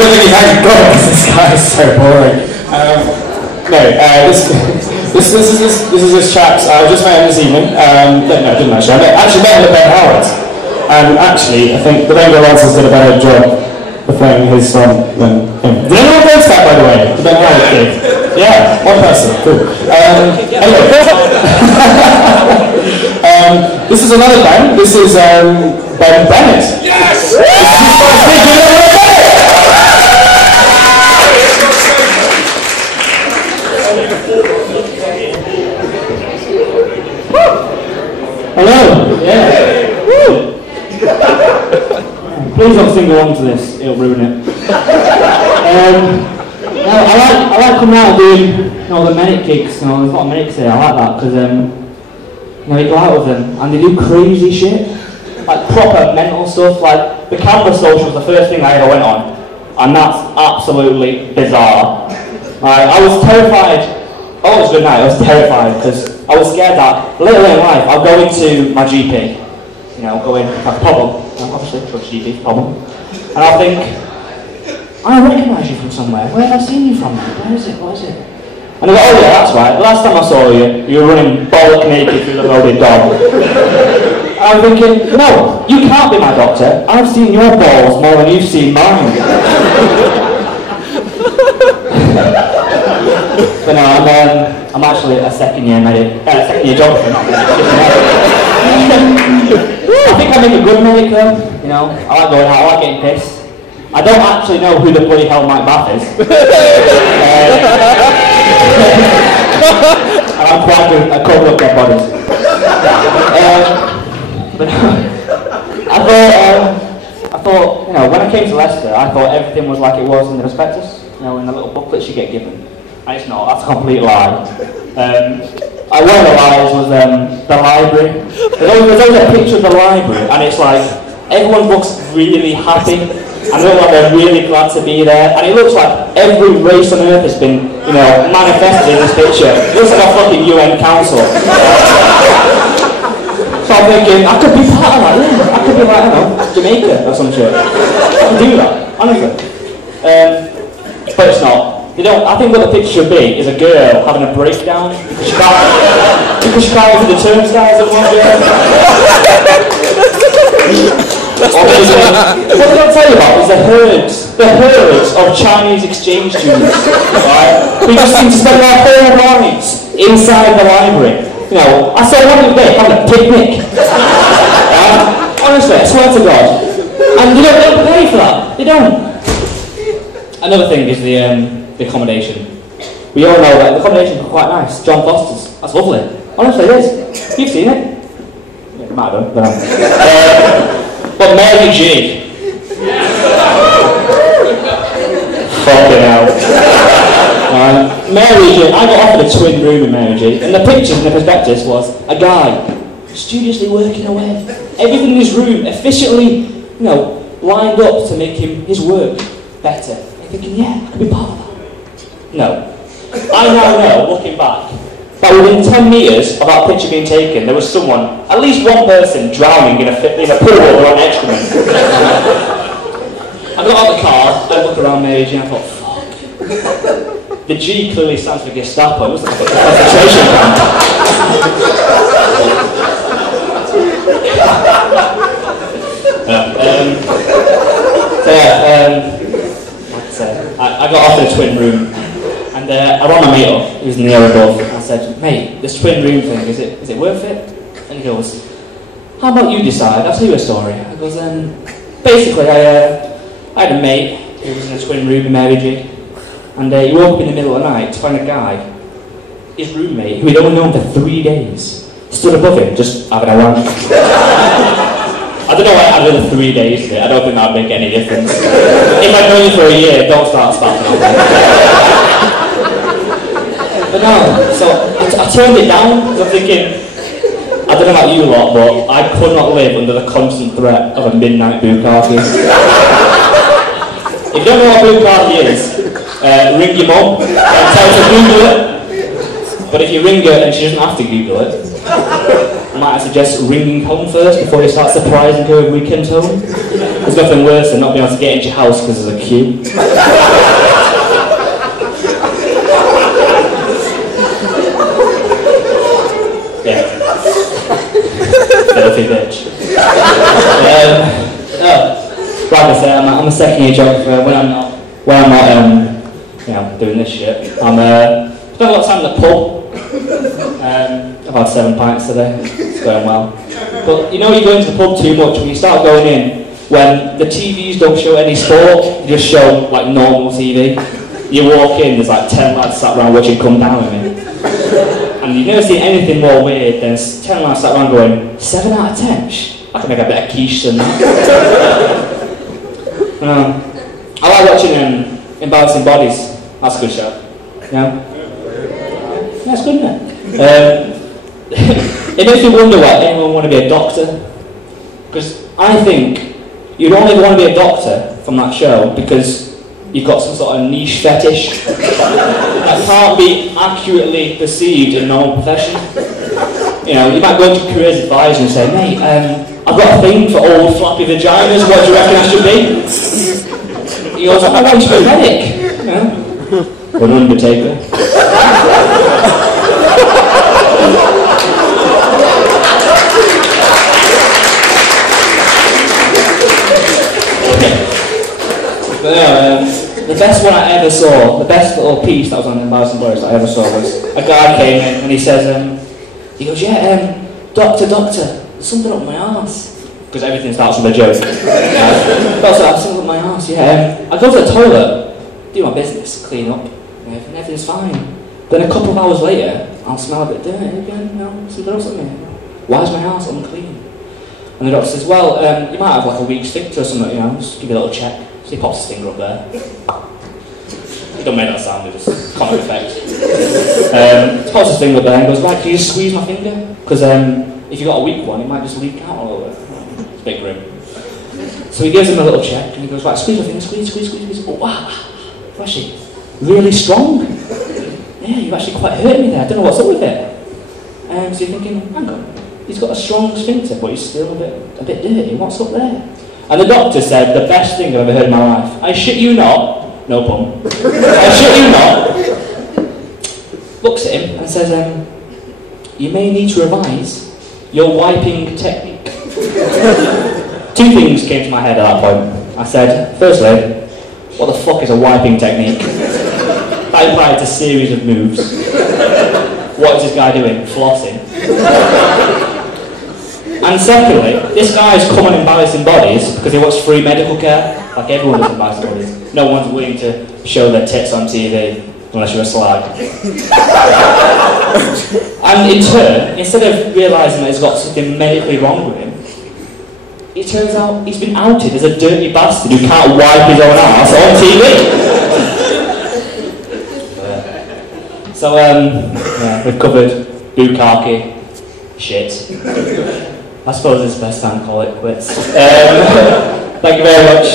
don't think he's actually got it because this guy is so boring. This is this chap's. I just met him this evening. No, didn't actually. I actually met him at Ben Howard. And actually, I think the Bengal Lancers did a better job of playing his song than him. Did anyone notice that, by the way? The Ben Howard kid? Yeah, one person. Cool. Anyway. This is another band. This is Bennett. Yes! Hello. Yeah. Woo. Please don't sing along to this. It'll ruin it. I like coming out and doing the Bennett gigs. There's a lot of Bennett here. I like that because you go out with them and they do crazy shit, like proper mental stuff. Like the camera social was the first thing I ever went on, and that's absolutely bizarre. I was terrified. Oh, it was a good night. I was terrified because I was scared that later in life I'll go into my GP, go in like a problem. Obviously, trust GP problem, and I'll think, I recognise you from somewhere. Where have I seen you from? Where is it? What is it? And they go, oh yeah, that's right. The last time I saw you, you were running bollock naked through the loaded dog. And I'm thinking, no, you can't be my doctor. I've seen your balls more than you've seen mine. But no, I'm actually a second year geographer. I think I make a good medic though. I like going out, I like getting pissed. I don't actually know who the bloody hell Mike Bath is. And I'm quite good at covering up their bodies. But I thought, when I came to Leicester, I thought everything was like it was in the prospectus, in the little booklets you get given. And it's not, that's a complete lie. One of the lies was the library. There's always a picture of the library, and it's like, everyone looks really happy, and they look like they're really glad to be there, and it looks like every race on earth has been, manifested in this picture. It looks like a fucking UN council. So I'm thinking, I could be part of that, yeah. I could be like, Jamaica or some shit. I could do that, honestly. But it's not. I think what the picture should be is a girl having a breakdown because she can't open the turnstiles at one girl. What they don't tell you about is the herds of Chinese exchange students, right? We just seem to spend our whole lives inside the library. I saw one of them having a picnic. Honestly, I swear to God. And they don't pay for that. They don't. Another thing is the accommodation. We all know that the accommodation is quite nice. John Foster's. That's lovely. Honestly, it is. You've seen it. Yeah, you might have done. But Mary G. Fucking hell. Mary G. I got offered a twin room in Mary G. And the picture in the prospectus was a guy studiously working away. Everything in his room efficiently, lined up to make his work better. I'm thinking, yeah, I could be part of that. No. I now know, looking back, that within 10 metres of that picture being taken, there was someone, at least one person, drowning in a pool or on excrement. I got out of the car, I looked around Mary G and I thought, fuck. The G clearly stands for Gestapo, it was like a concentration camp. I got offered a twin room. And I rang my mate up, he was in the air above, and I said, mate, this twin room thing, is it worth it? And he goes, how about you decide? I'll tell you a story. I goes, basically, I had a mate who was in a twin room in Mary G, and he woke up in the middle of the night to find a guy, his roommate, who he'd only known for 3 days, stood above him, just having a wank. I don't know why I added 3 days to it, I don't think that would make any difference. If I'd known you for a year, don't start starting over. But no, so I turned it down because I'm thinking, I don't know about you lot, but I could not live under the constant threat of a midnight bukkake. If you don't know what bukkake is, ring your mum and tell her to Google it. But if you ring her and she doesn't have to Google it, might I suggest ringing home first before you start surprising her with weekend home? There's nothing worse than not being able to get into your house because there's a queue. Yeah. Filthy bitch. Like I said, I'm a second year geographer. When I'm not you know, doing this shit, spend a lot of time at the pub. I've had 7 pints today. It's going well. But you know, you go into the pub too much when you start going in. When the TVs don't show any sport, you just show like normal TV. You walk in, there's like 10 lads sat around watching Come Down with me. And you've never seen anything more weird than 10 lads sat around going, 7 out of 10? I can make a better quiche than that. I like watching Embarrassing Bodies. That's a good show. Yeah? Yeah, it's good, isn't it? It makes me wonder why anyone would want to be a doctor. Because I think you'd only want to be a doctor from that show because you've got some sort of niche fetish that can't be accurately perceived in a normal profession. You know, you might go to careers advisor and say, mate, I've got a thing for old floppy vaginas, what do you reckon I should be? He goes, I want you to be a medic. You know? Or an undertaker. But the best one I ever saw, the best little piece that was on the Embarrassing Bodies that I ever saw was a guy came in and he says, he goes, yeah, doctor, there's something up my arse. Because everything starts with a joke. Doctor, there's something up my arse, yeah. I go to the toilet, do my business, clean up, and everything's fine. Then a couple of hours later, I'll smell a bit dirty again, you know, something else on me. Why is my arse unclean? And the doctor says, well, you might have like a weak sphincter or something, you know, just give you a little check. So he pops his finger up there. He don't make that sound, it just comic effect. He pops his finger up there and goes, right, can you just squeeze my finger? Because if you've got a weak one, it might just leak out a little bit. It's a big grim. So he gives him a little check and he goes, right, squeeze my finger, squeeze. Oh, wow, it's actually really strong. Yeah, you've actually quite hurt me there, I don't know what's up with it. So you're thinking, hang on, he's got a strong sphincter, but he's still a bit dirty, what's up there? And the doctor said, the best thing I've ever heard in my life. I shit you not, no pun. I shit you not. Looks at him and says, you may need to revise your wiping technique. 2 things came to my head at that point. I said, firstly, what the fuck is a wiping technique? That implies a series of moves. What is this guy doing? Flossing. And secondly, this guy's come on Embarrassing Bodies because he wants free medical care. Like everyone does Embarrassing Bodies. No one's willing to show their tits on TV unless you're a slag. And in turn, instead of realising that he's got something medically wrong with him, it turns out he's been outed as a dirty bastard who can't wipe his own ass on TV. So, yeah, we've covered bukkake, shit. I suppose it's best time to call it quits. Thank you very much.